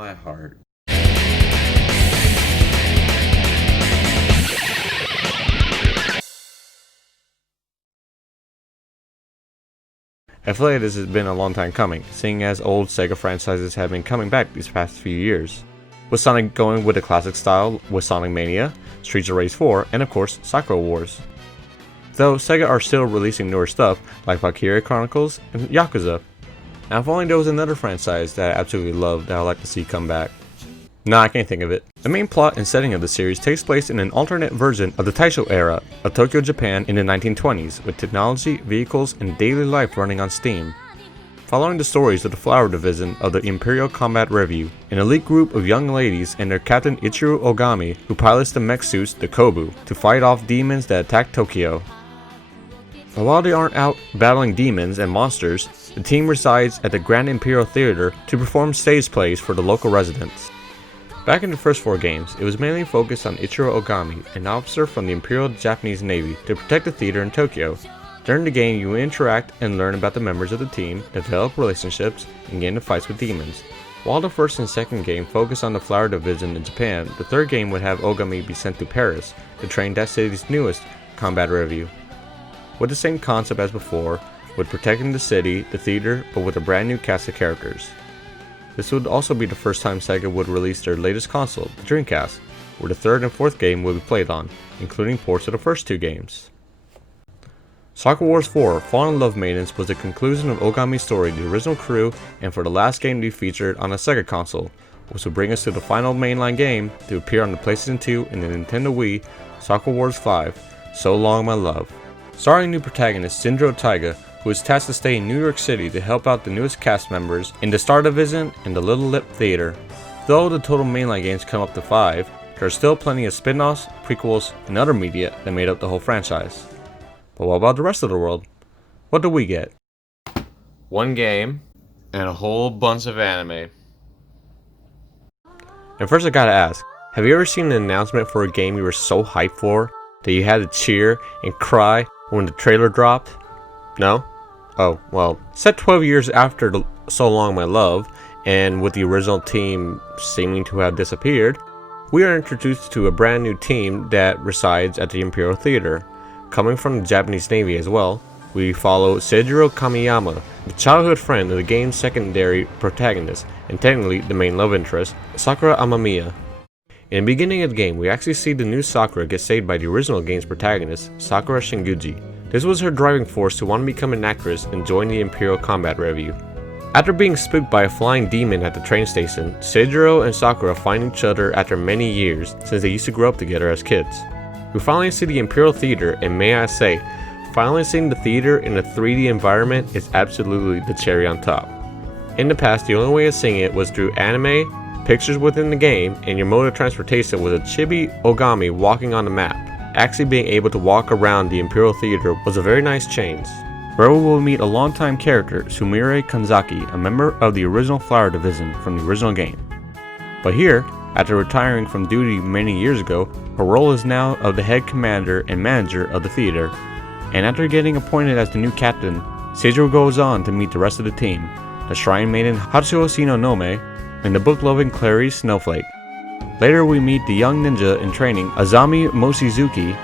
my heart. I feel like this has been a long time coming, seeing as old Sega franchises have been coming back these past few years. With Sonic going with the classic style with Sonic Mania, Streets of Rage 4, and of course Sakura Wars. Though Sega are still releasing newer stuff like Valkyria Chronicles and Yakuza. Now if only there was another franchise that I absolutely love that I'd like to see come back. Nah, I can't think of it. The main plot and setting of the series takes place in an alternate version of the Taisho era of Tokyo, Japan in the 1920s, with technology, vehicles, and daily life running on Steam. Following the stories of the Flower Division of the Imperial Combat Revue, an elite group of young ladies and their captain Ichiro Ogami, who pilots the mech suits, the Kobu, to fight off demons that attack Tokyo. But while they aren't out battling demons and monsters, the team resides at the Grand Imperial Theater to perform stage plays for the local residents. Back in the first 4 games, it was mainly focused on Ichiro Ogami, an officer from the Imperial Japanese Navy, to protect the theater in Tokyo. During the game, you interact and learn about the members of the team, develop relationships, and get into fights with demons. While the first and second game focused on the Flower Division in Japan, the third game would have Ogami be sent to Paris to train that city's newest combat review. With the same concept as before, with protecting the city, the theater, but with a brand new cast of characters. This would also be the first time Sega would release their latest console, the Dreamcast, where the third and fourth game would be played on, including ports of the first 2 games. Sakura Wars 4, Fallen Love Maidens was the conclusion of Ogami's story, the original crew, and for the last game to be featured on a Sega console, which would bring us to the final mainline game to appear on the PlayStation 2 and the Nintendo Wii, Sakura Wars 5, So Long My Love. Starring new protagonist Shinjiro Taiga, who is tasked to stay in New York City to help out the newest cast members in the Star Division and the Little Lip Theater. Though the total mainline games come up to 5, there are still plenty of spin-offs, prequels, and other media that made up the whole franchise. But what about the rest of the world? What do we get? 1 game, and a whole bunch of anime. And first I gotta ask, have you ever seen an announcement for a game you were so hyped for that you had to cheer and cry when the trailer dropped? No? Oh, well, set 12 years after So Long My Love, and with the original team seeming to have disappeared, we are introduced to a brand new team that resides at the Imperial Theater. Coming from the Japanese Navy as well, we follow Seijiro Kamiyama, the childhood friend of the game's secondary protagonist, and technically the main love interest, Sakura Amamiya. In the beginning of the game, we actually see the new Sakura get saved by the original game's protagonist, Sakura Shinguji. This was her driving force to want to become an actress and join the Imperial Combat Revue. After being spooked by a flying demon at the train station, Seijiro and Sakura find each other after many years since they used to grow up together as kids. We finally see the Imperial Theater, and may I say, finally seeing the theater in a 3D environment is absolutely the cherry on top. In the past, the only way of seeing it was through anime, pictures within the game, and your mode of transportation was a chibi Ogami walking on the map. Actually being able to walk around the Imperial Theater was a very nice change, where we will meet a longtime character, Sumire Kanzaki, a member of the original Flower Division from the original game. But here, after retiring from duty many years ago, her role is now of the head commander and manager of the theater, and after getting appointed as the new captain, Seijiro goes on to meet the rest of the team, the Shrine Maiden Hatsuo Shinonome, and the book-loving Clarice Snowflake. Later we meet the young ninja in training, Azami Mochizuki,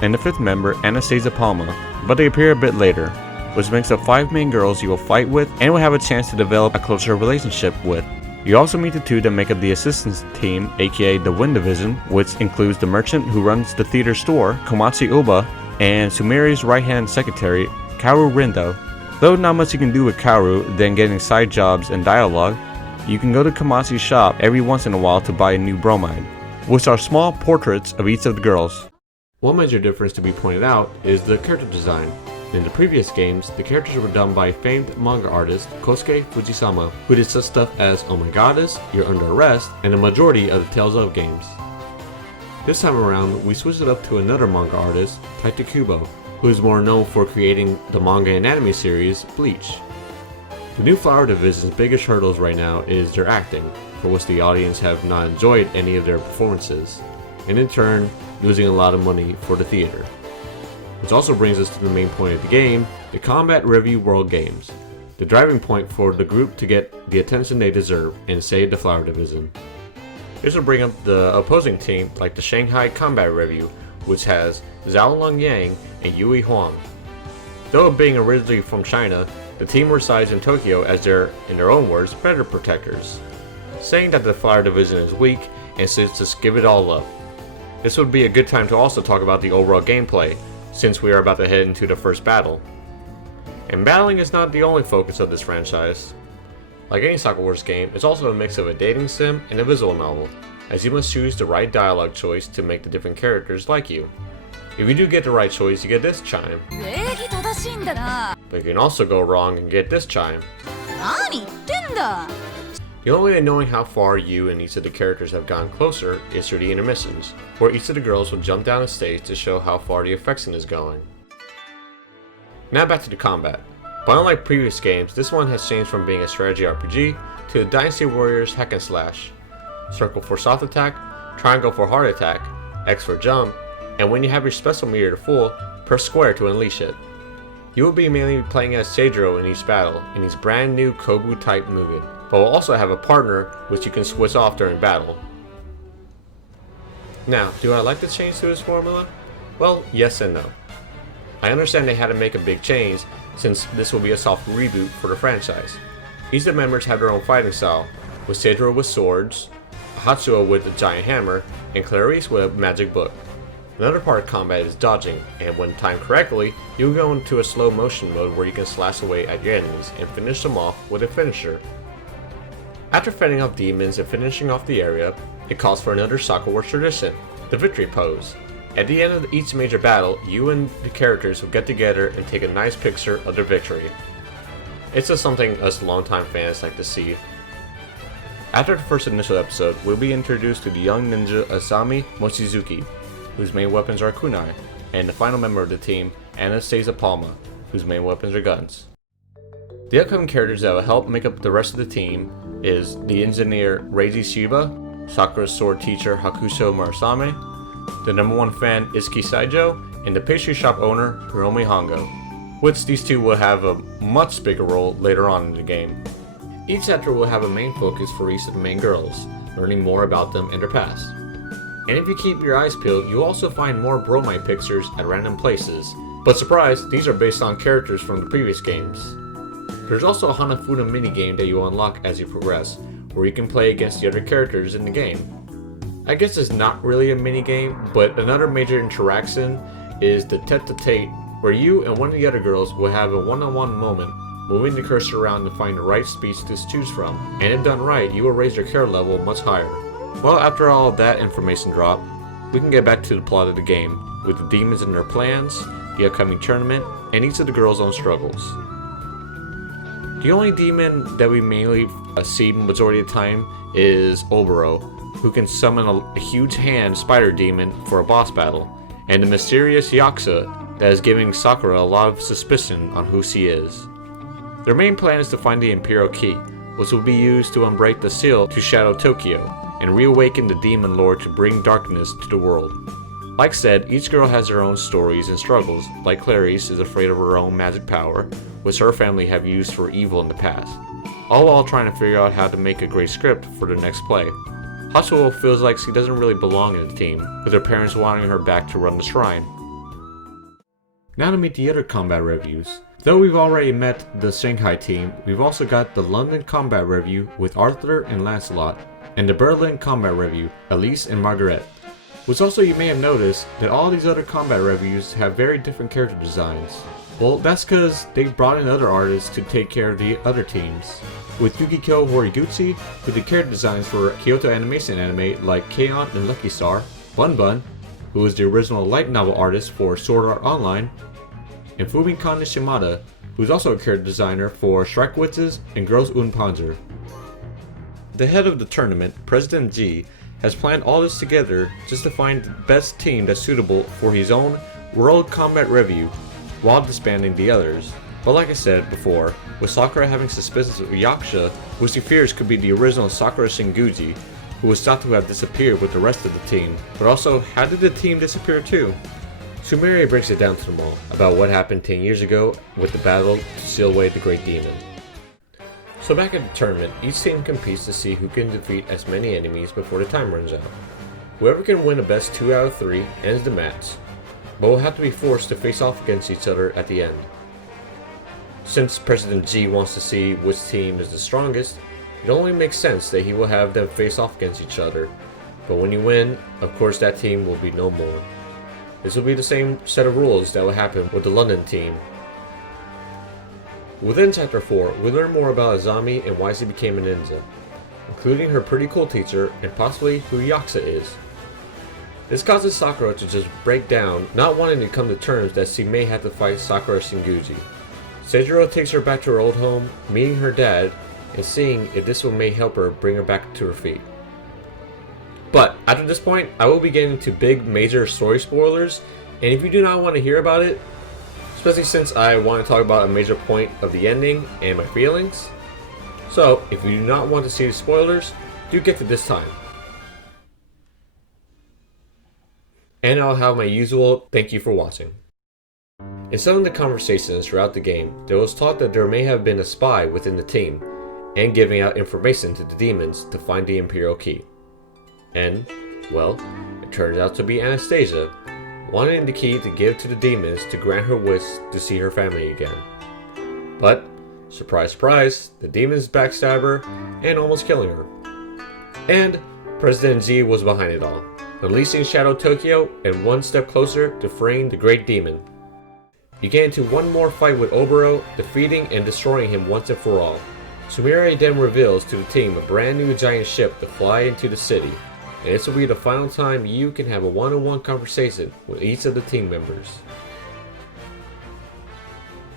and the 5th member, Anastasia Palma, but they appear a bit later, which makes up 5 main girls you will fight with and will have a chance to develop a closer relationship with. You also meet the 2 that make up the assistance team, aka the Wind Division, which includes the merchant who runs the theater store, Komatsu Uba, and Sumire's right-hand secretary, Kaoru Rindo. Though not much you can do with Kaoru than getting side jobs and dialogue, you can go to Komatsu's shop every once in a while to buy a new bromide, which are small portraits of each of the girls. One major difference to be pointed out is the character design. In the previous games, the characters were done by famed manga artist Kosuke Fujisama, who did such stuff as Oh My Goddess, You're Under Arrest, and the majority of the Tales of games. This time around, we switched it up to another manga artist, Taita Kubo, who is more known for creating the manga and anime series Bleach. The new Flower Division's biggest hurdles right now is their acting, for which the audience have not enjoyed any of their performances, and in turn, losing a lot of money for the theater. Which also brings us to the main point of the game, the Combat Revue World Games. the driving point for the group to get the attention they deserve and save the Flower Division. This will bring up the opposing team like the Shanghai Combat Review, which has Zhao Long Yang and Yui Huang. Though being originally from China, the team resides in Tokyo as their, in their own words, better protectors, saying that the Flower Division is weak and should just give it all up. This would be a good time to also talk about the overall gameplay, since we are about to head into the first battle. And battling is not the only focus of this franchise. Like any Sakura Wars game, it's also a mix of a dating sim and a visual novel, as you must choose the right dialogue choice to make the different characters like you. If you do get the right choice, you get this chime. But you can also go wrong and get this chime. The only way of knowing how far you and each of the characters have gone closer is through the intermissions, where each of the girls will jump down a stage to show how far the affection is going. Now back to the combat. But unlike previous games, this one has changed from being a strategy RPG to a Dynasty Warriors hack and slash. Circle for soft attack, triangle for hard attack, X for jump, and when you have your special meter to full, press square to unleash it. You will be mainly playing as Seijiro in each battle, in his brand new Kobu type Mugen, but will also have a partner which you can switch off during battle. Now, do I like the change to this formula? Well, yes and no. I understand they had to make a big change, since this will be a soft reboot for the franchise. Each of the members have their own fighting style, with Seijiro with swords, Hatsuo with a giant hammer, and Clarice with a magic book. Another part of combat is dodging, and when timed correctly, you'll go into a slow motion mode where you can slash away at your enemies and finish them off with a finisher. After fending off demons and finishing off the area, it calls for another Sakura Wars tradition, the victory pose. At the end of each major battle, you and the characters will get together and take a nice picture of their victory. It's just something us longtime fans like to see. After the first initial episode, we'll be introduced to the young ninja Asami Mochizuki, whose main weapons are kunai, and the final member of the team, Anastasia Palma, whose main weapons are guns. The upcoming characters that will help make up the rest of the team is the engineer Reiji Shiba, Sakura's sword teacher Hakusho Murasame, the number one fan Itsuki Saijo, and the pastry shop owner Hiromi Hongo, which these two will have a much bigger role later on in the game. Each chapter will have a main focus for each of the main girls, learning more about them and their past. And if you keep your eyes peeled, you'll also find more bromide pictures at random places. But surprise, these are based on characters from the previous games. There's also a Hanafuda minigame that you will unlock as you progress, where you can play against the other characters in the game. I guess it's not really a minigame, but another major interaction is the tete-a-tete, where you and one of the other girls will have a one-on-one moment, moving the cursor around to find the right speech to choose from, and if done right, you will raise your care level much higher. Well, after all of that information drop, we can get back to the plot of the game, with the demons and their plans, the upcoming tournament, and each of the girls' own struggles. The only demon that we mainly see majority of the time is Oboro, who can summon a huge hand spider demon for a boss battle, and the mysterious Yakuza that is giving Sakura a lot of suspicion on who she is. Their main plan is to find the Imperial Key, which will be used to unbreak the seal to Shadow Tokyo, and reawaken the demon lord to bring darkness to the world. Like said, each girl has their own stories and struggles, like Clarice is afraid of her own magic power, which her family have used for evil in the past, all while trying to figure out how to make a great script for their next play. Hatsuo feels like she doesn't really belong in the team, with her parents wanting her back to run the shrine. Now to meet the other combat reviews. Though we've already met the Shanghai team, we've also got the London combat review with Arthur and Lancelot, and the Berlin combat review, Elise and Margaret. Which also you may have noticed that all these other combat reviews have very different character designs. Well, that's because they've brought in other artists to take care of the other teams. With Yukiko Horiguchi, who did character designs for Kyoto Animation anime like K-On! And Lucky Star, Bun Bun, who is the original light novel artist for Sword Art Online, and Fumikane Shimada, who is also a character designer for Shrek Witches and Gross und Panzer. The head of the tournament, President G, has planned all this together just to find the best team that's suitable for his own World Combat Review, while disbanding the others. But like I said before, with Sakura having suspicions of Yakuza, which he fears could be the original Sakura Shinguji, who was thought to have disappeared with the rest of the team. But also, how did the team disappear too? Sumire breaks it down to them all, about what happened 10 years ago with the battle to seal away the Great Demon. So back at the tournament, each team competes to see who can defeat as many enemies before the time runs out. Whoever can win the best 2 out of 3 ends the match, but will have to be forced to face off against each other at the end. Since President G wants to see which team is the strongest, it only makes sense that he will have them face off against each other, but when you win, of course that team will be no more. This will be the same set of rules that will happen with the London team. Within Chapter 4, we learn more about Azami and why she became a ninja, including her pretty cool teacher and possibly who Yakuza is. This causes Sakura to just break down, not wanting to come to terms that she may have to fight Sakura Shinguji. Seijiro takes her back to her old home, meeting her dad, and seeing if this will may help her bring her back to her feet. But after this point, I will be getting into big major story spoilers, and if you do not want to hear about it, especially since I want to talk about a major point of the ending and my feelings, so if you do not want to see the spoilers, do get to this time. And I'll have my usual thank you for watching. In some of the conversations throughout the game, there was talk that there may have been a spy within the team, and giving out information to the demons to find the Imperial Key. And, well, it turns out to be Anastasia, wanting the key to give to the demons to grant her wish to see her family again. But, surprise surprise, the demons backstab her and almost killing her. And President Z was behind it all, unleashing Shadow Tokyo and one step closer to freeing the Great Demon. You get into one more fight with Oboro, defeating and destroying him once and for all. Sumire then reveals to the team a brand new giant ship to fly into the city, and this will be the final time you can have a one-on-one conversation with each of the team members.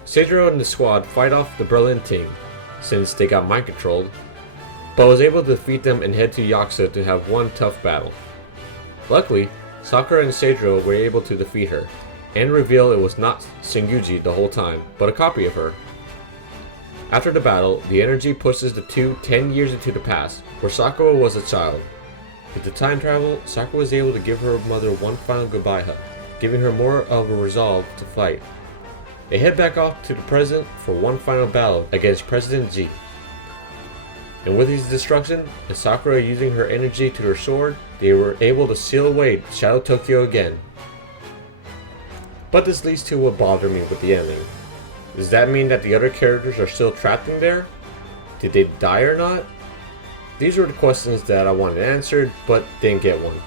Seijiro and the squad fight off the Berlin team, since they got mind-controlled, but was able to defeat them and head to Yakuza to have one tough battle. Luckily, Sakura and Seijiro were able to defeat her, and reveal it was not Shinguji the whole time, but a copy of her. After the battle, the energy pushes the two 10 years into the past, where Sakura was a child. With the time travel, Sakura was able to give her mother one final goodbye hug, giving her more of a resolve to fight. They head back off to the present for one final battle against President G. And with his destruction, and Sakura using her energy to her sword, they were able to seal away Shadow Tokyo again. But this leads to what bothered me with the ending. Does that mean that the other characters are still trapped in there? Did they die or not? These were the questions that I wanted answered, but didn't get one.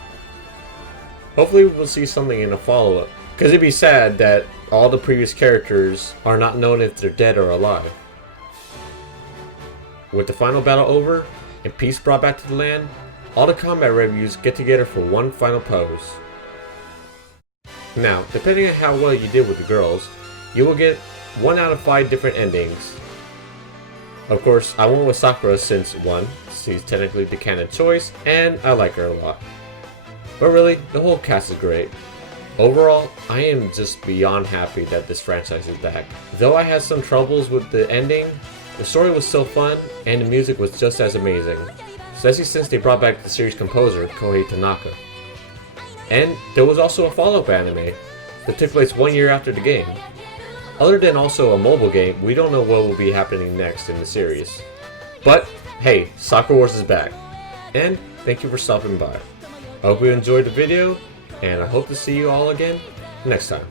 Hopefully we'll see something in a follow-up, because it'd be sad that all the previous characters are not known if they're dead or alive. With the final battle over, and peace brought back to the land, all the combat reviews get together for one final pose. Now, depending on how well you did with the girls, you will get 1 out of 5 different endings. Of course, I went with Sakura since 1, she's technically the canon choice, and I like her a lot. But really, the whole cast is great. Overall, I am just beyond happy that this franchise is back. Though I had some troubles with the ending, the story was still fun, and the music was just as amazing, especially since they brought back the series composer, Kohei Tanaka. And there was also a follow-up anime that took place 1 year after the game. Other than also a mobile game, we don't know what will be happening next in the series. But hey, Sakura Wars is back. And thank you for stopping by. I hope you enjoyed the video, and I hope to see you all again next time.